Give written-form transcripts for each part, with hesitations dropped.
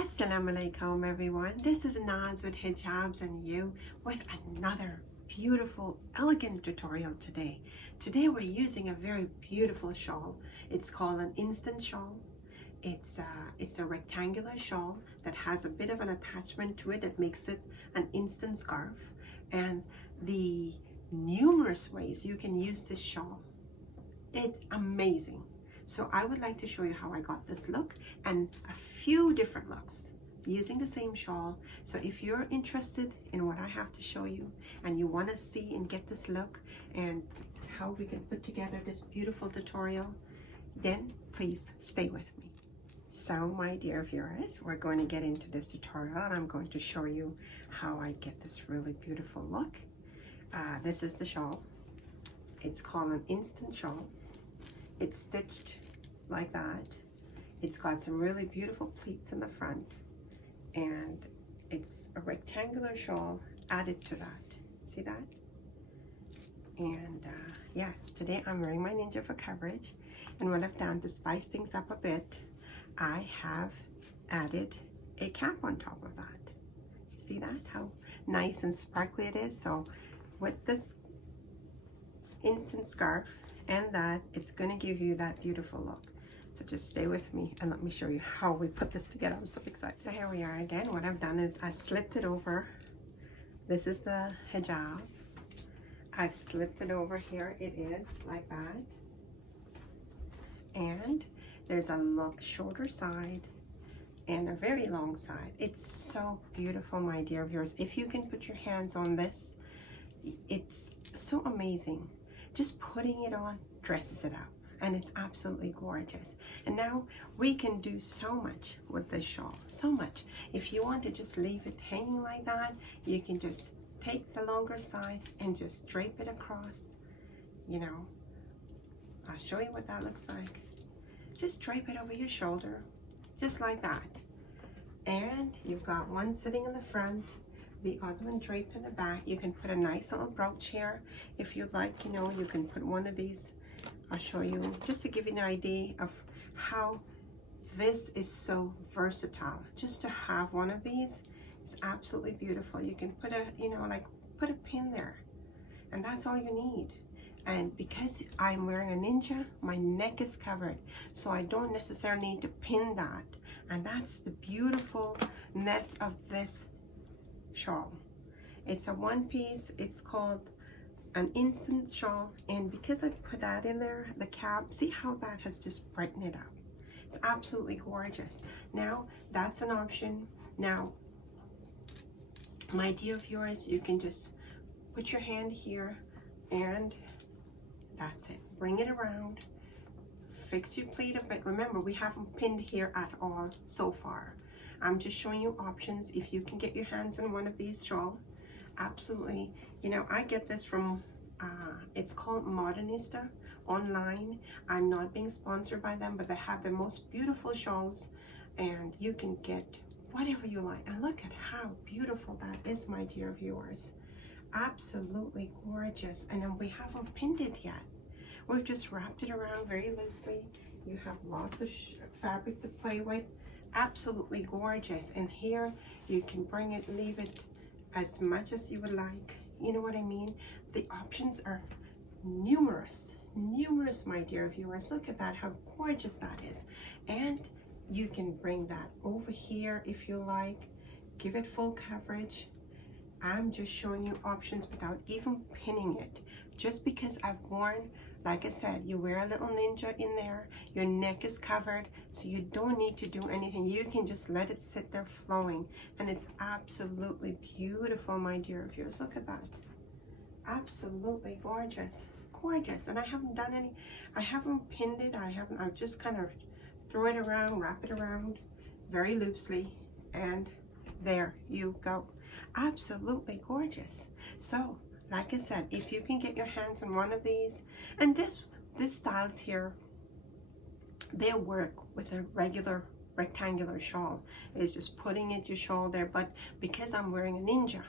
Assalamualaikum everyone. This is Naz with Hijabz and You with another beautiful, elegant tutorial today. Today we're using a very beautiful shawl. It's called an instant shawl. It's a rectangular shawl that has a bit of an attachment to it that makes it an instant scarf. And the numerous ways you can use this shawl, it's amazing. So I would like to show you how I got this look and a few different looks using the same shawl. So if you're interested in what I have to show you and you want to see and get this look and how we can put together this beautiful tutorial, then please stay with me. So my dear viewers, we're going to get into this tutorial and I'm going to show you how I get this really beautiful look. This is the shawl. It's called an instant shawl. It's stitched like that. It's got some really beautiful pleats in the front, and it's a rectangular shawl added to that. See that? And yes, today I'm wearing my 𝗙𝗵𝗂𝗀𝗂𝗀𝗀, and what I've done to spice things up a bit, I have added a cap on top of that. See that? How nice and sparkly it is. So with this instant scarf and that, it's going to give you that beautiful look. So just stay with me and let me show you how we put this together. I'm so excited. So here we are again. What I've done is I slipped it over. This is the hijab. I've slipped it over here. It is like that. And there's a long shoulder side and a very long side. It's so beautiful, my dear viewers. If you can put your hands on this, it's so amazing. Just putting it on dresses it up, and it's absolutely gorgeous. And now we can do so much with this shawl, so much. If you want to just leave it hanging like that, you can just take the longer side and just drape it across. You know, I'll show you what that looks like. Just drape it over your shoulder, just like that. And you've got one sitting in the front, the other one draped in the back. You can put a nice little brooch here if you like. You know, you can put one of these. I'll show you just to give you an idea of how this is so versatile. Just to have one of these is absolutely beautiful. You can put a, you know, like put a pin there, and that's all you need. And because I'm wearing a ninja, my neck is covered, so I don't necessarily need to pin that. And that's the beautifulness of this shawl. It's a one piece. It's called an instant shawl, and because I put that in there, the cap, see how that has just brightened it up. It's absolutely gorgeous. Now that's an option. Now my dear viewers, you can just put your hand here and that's it. Bring it around, fix your pleat a bit. Remember, we haven't pinned here at all so far. I'm just showing you options. If you can get your hands on one of these shawl, absolutely. You know, I get this from, it's called Modernista online. I'm not being sponsored by them, but they have the most beautiful shawls, and you can get whatever you like. And look at how beautiful that is, my dear viewers. Absolutely gorgeous. And then we haven't pinned it yet. We've just wrapped it around very loosely. You have lots of fabric to play with. Absolutely gorgeous. And here you can bring it, leave it as much as you would like. You know what I mean? The options are numerous, my dear viewers. Look at that, how gorgeous that is. And you can bring that over here if you like. Give it full coverage. I'm just showing you options without even pinning it. Just because I've worn, like I said, you wear a little ninja in there, your neck is covered, so you don't need to do anything. You can just let it sit there flowing, and it's absolutely beautiful, my dear viewers. Look at that. Absolutely gorgeous. Gorgeous. And I haven't done any, I haven't pinned it, I've just kind of throw it around, wrap it around very loosely, and there you go. Absolutely gorgeous. So like I said, if you can get your hands on one of these, and this styles here, they work with a regular rectangular shawl. It's just putting it your shawl there, but because I'm wearing a ninja,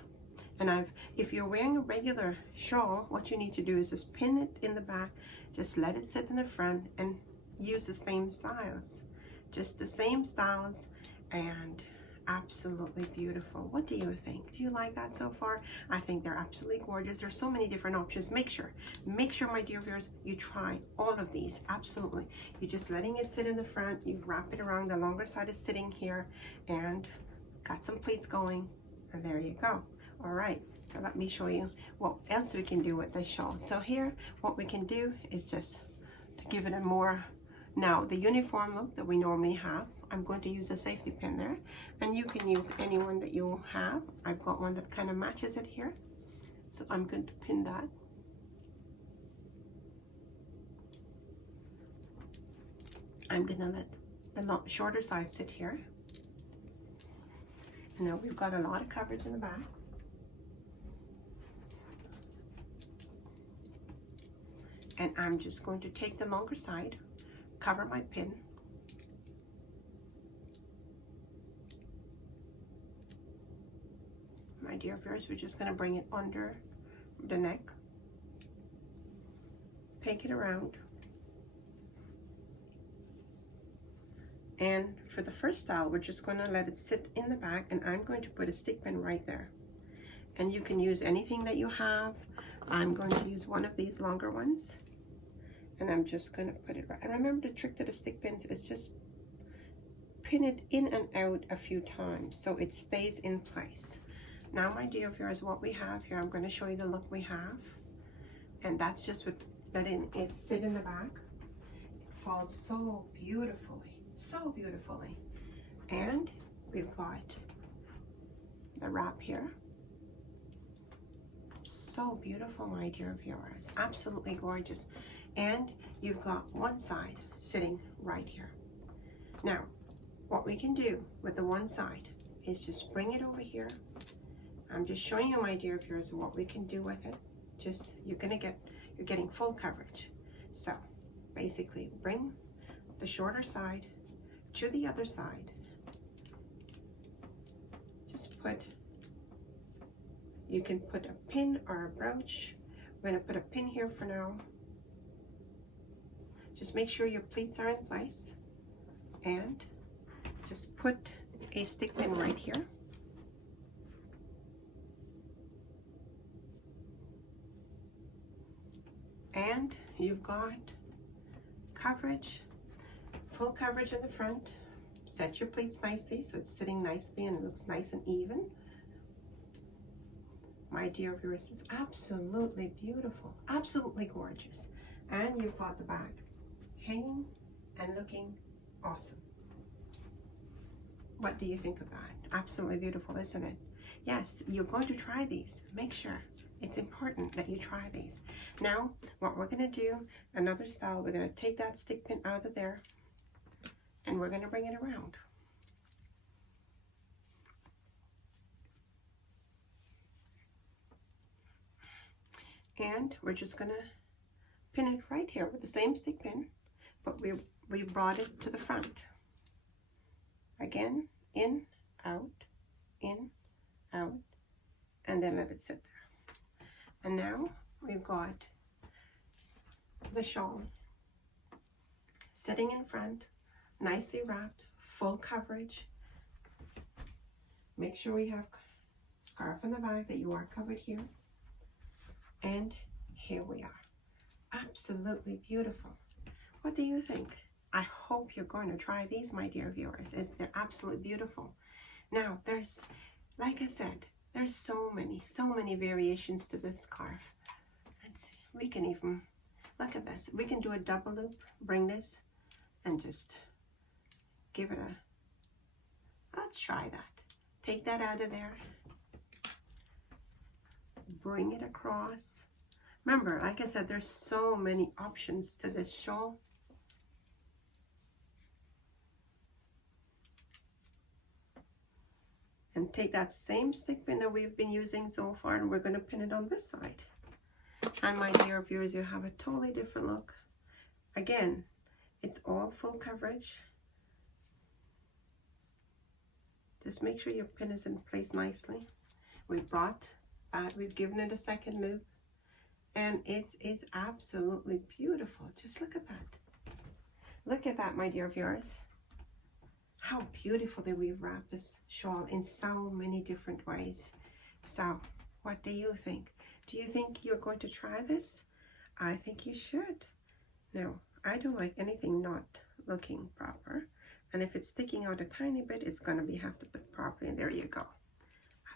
and if you're wearing a regular shawl, what you need to do is just pin it in the back, just let it sit in the front, and use the same styles, just the same styles, and Absolutely beautiful. What do you think? Do you like that so far? I think they're absolutely gorgeous. There's so many different options. Make sure, my dear viewers, you try all of these. Absolutely. You're just letting it sit in the front. You wrap it around. The longer side is sitting here, and got some pleats going, and there you go. All right. So let me show you what else we can do with this shawl. So here, what we can do is just to give it a more, now the uniform look that we normally have, I'm going to use a safety pin there, and you can use any one that you have. I've got one that kind of matches it here, so I'm going to pin that. I'm gonna let the shorter side sit here, and now we've got a lot of coverage in the back. And I'm just going to take the longer side, cover my pin, my dear viewers, we're just going to bring it under the neck, take it around, and for the first style we're just going to let it sit in the back, and I'm going to put a stick pin right there, and you can use anything that you have. I'm going to use one of these longer ones, and I'm just going to put it right. And remember, the trick to the stick pins is just pin it in and out a few times so it stays in place. Now, my dear viewers, what we have here, I'm going to show you the look we have, and that's just with letting it sit in the back. It falls so beautifully, and we've got the wrap here. So beautiful, my dear viewers, absolutely gorgeous. And you've got one side sitting right here. Now, what we can do with the one side is just bring it over here. I'm just showing you, my dear viewers, what we can do with it. Just, you're getting full coverage. So basically bring the shorter side to the other side. Just you can put a pin or a brooch. We're going to put a pin here for now. Just make sure your pleats are in place, and just put a stick pin right here. And you've got coverage, full coverage in the front. Set your pleats nicely so it's sitting nicely and it looks nice and even. My dear viewers, it's absolutely beautiful, absolutely gorgeous. And you've got the back hanging and looking awesome. What do you think of that? Absolutely beautiful, isn't it? Yes, you're going to try these. Make sure. It's important that you try these. Now, what we're going to do, another style, we're going to take that stick pin out of there, and we're going to bring it around. And we're just going to pin it right here with the same stick pin, but we brought it to the front. Again, in, out, and then let it sit there. And now we've got the shawl sitting in front, nicely wrapped, full coverage. Make sure we have scarf in the back that you are covered here. And here we are. Absolutely beautiful. What do you think? I hope you're going to try these, my dear viewers, as they're absolutely beautiful. Now, there's, like I said, there's so many variations to this scarf. Let's see, we can even, look at this. We can do a double loop, bring this, and just give it a, let's try that. Take that out of there. Bring it across. Remember, like I said, there's so many options to this shawl. And take that same stick pin that we've been using so far, and we're going to pin it on this side. And my dear viewers, you have a totally different look. Again, it's all full coverage. Just make sure your pin is in place nicely. We've given it a second loop, and it's absolutely beautiful. Just look at that. Look at that, my dear viewers. how beautifully we wrap this shawl in so many different ways. So what do you think? Do you think you're going to try this? I think you should. Now, I don't like anything not looking proper. And if it's sticking out a tiny bit, it's going to have to put properly. And there you go.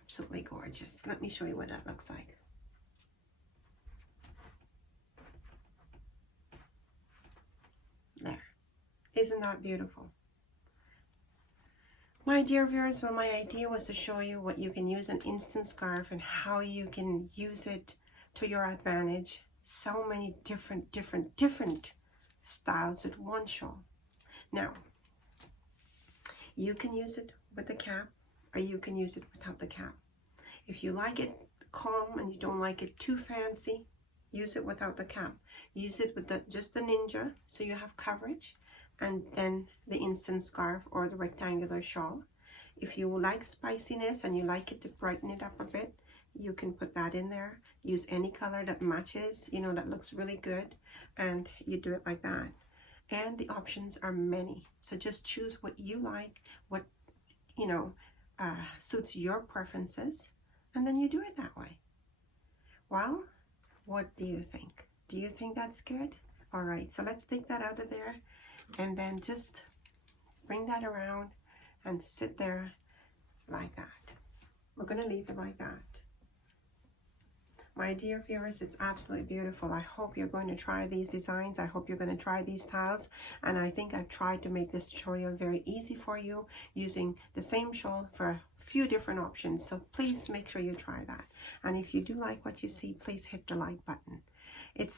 Absolutely gorgeous. Let me show you what that looks like. There. Isn't that beautiful? My dear viewers, well, my idea was to show you what you can use an instant scarf and how you can use it to your advantage. So many different styles with one shawl. Now, you can use it with the cap, or you can use it without the cap. If you like it calm and you don't like it too fancy, use it without the cap. Use it with just the ninja, so you have coverage, and then the instant scarf or the rectangular shawl. If you like spiciness and you like it to brighten it up a bit, you can put that in there. Use any color that matches, you know, that looks really good, and you do it like that. And the options are many, so just choose what you like, what, you know, suits your preferences, and then you do it that way. Well, what do you think? Do you think that's good? All right, so let's take that out of there, and then just bring that around and sit there like that. We're going to leave it like that. My dear viewers, it's absolutely beautiful. I hope you're going to try these designs. I hope you're going to try these styles. And I think I've tried to make this tutorial very easy for you, using the same shawl for a few different options. So please make sure you try that. And if you do like what you see, please hit the like button. It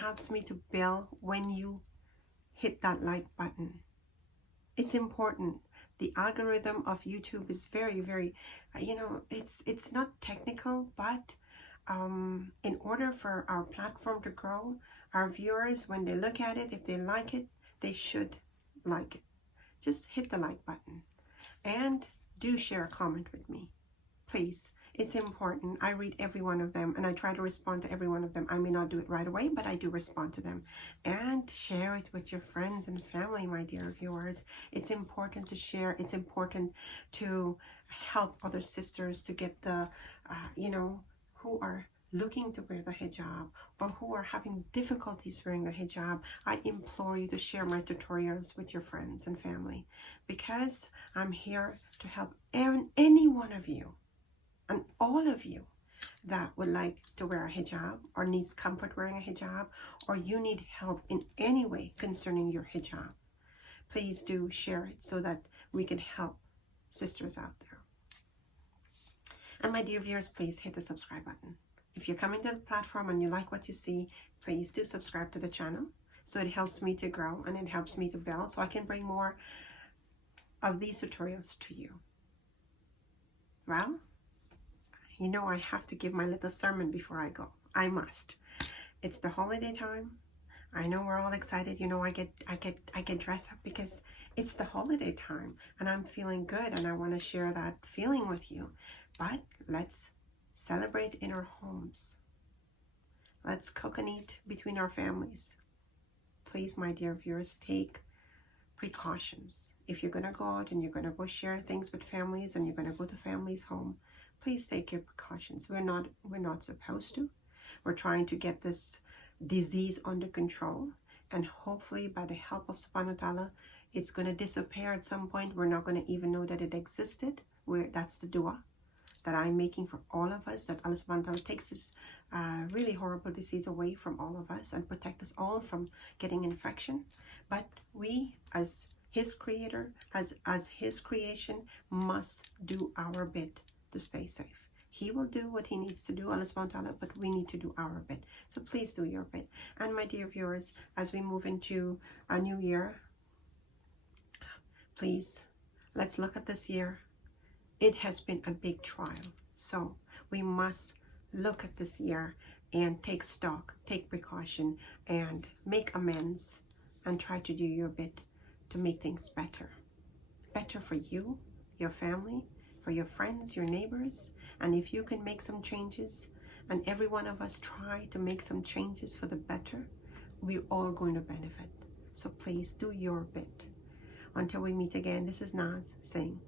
helps me to bell when you hit that like button. It's important. The algorithm of YouTube is very, you know, it's not technical, but in order for our platform to grow, our viewers, when they look at it, if they like it, they should like it. Just hit the like button, and do share a comment with me, please. It's important. I read every one of them, and I try to respond to every one of them. I may not do it right away, but I do respond to them. And share it with your friends and family, my dear viewers. It's important to share. It's important to help other sisters to get the, you know, who are looking to wear the hijab or who are having difficulties wearing the hijab. I implore you to share my tutorials with your friends and family, because I'm here to help any one of you and all of you that would like to wear a hijab or needs comfort wearing a hijab, or you need help in any way concerning your hijab. Please do share it so that we can help sisters out there. And my dear viewers, please hit the subscribe button. If you're coming to the platform and you like what you see, please do subscribe to the channel, so it helps me to grow and it helps me to build, so I can bring more of these tutorials to you. Well, you know, I have to give my little sermon before I go. I must. It's the holiday time. I know we're all excited. You know, I get dressed up because it's the holiday time and I'm feeling good, and I want to share that feeling with you. But let's celebrate in our homes. Let's cook and eat between our families. Please, my dear viewers, take precautions. If you're going to go out and you're going to go share things with families and you're going to go to families' home, please take your precautions. We're not supposed to. We're trying to get this disease under control, and hopefully by the help of subhanahu wa ta'ala, it's going to disappear at some point. We're not going to even know that it existed. That's the dua that I'm making for all of us, that Allah subhanahu wa ta'ala takes this really horrible disease away from all of us and protect us all from getting infection. But we, as His creator, as His creation, must do our bit to stay safe. He will do what He needs to do, Allah subhanahu wa ta'ala, but we need to do our bit. So please do your bit. And my dear viewers, as we move into a new year, please, let's look at this year. It has been a big trial. So we must look at this year and take stock, take precaution, and make amends, and try to do your bit to make things better. Better for you, your family, for your friends, your neighbors. And if you can make some changes, and every one of us try to make some changes for the better, we're all going to benefit. So please do your bit. Until we meet again, this is Naz saying,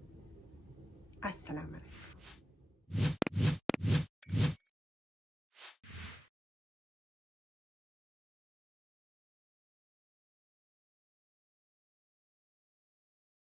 Assalamu alaikum.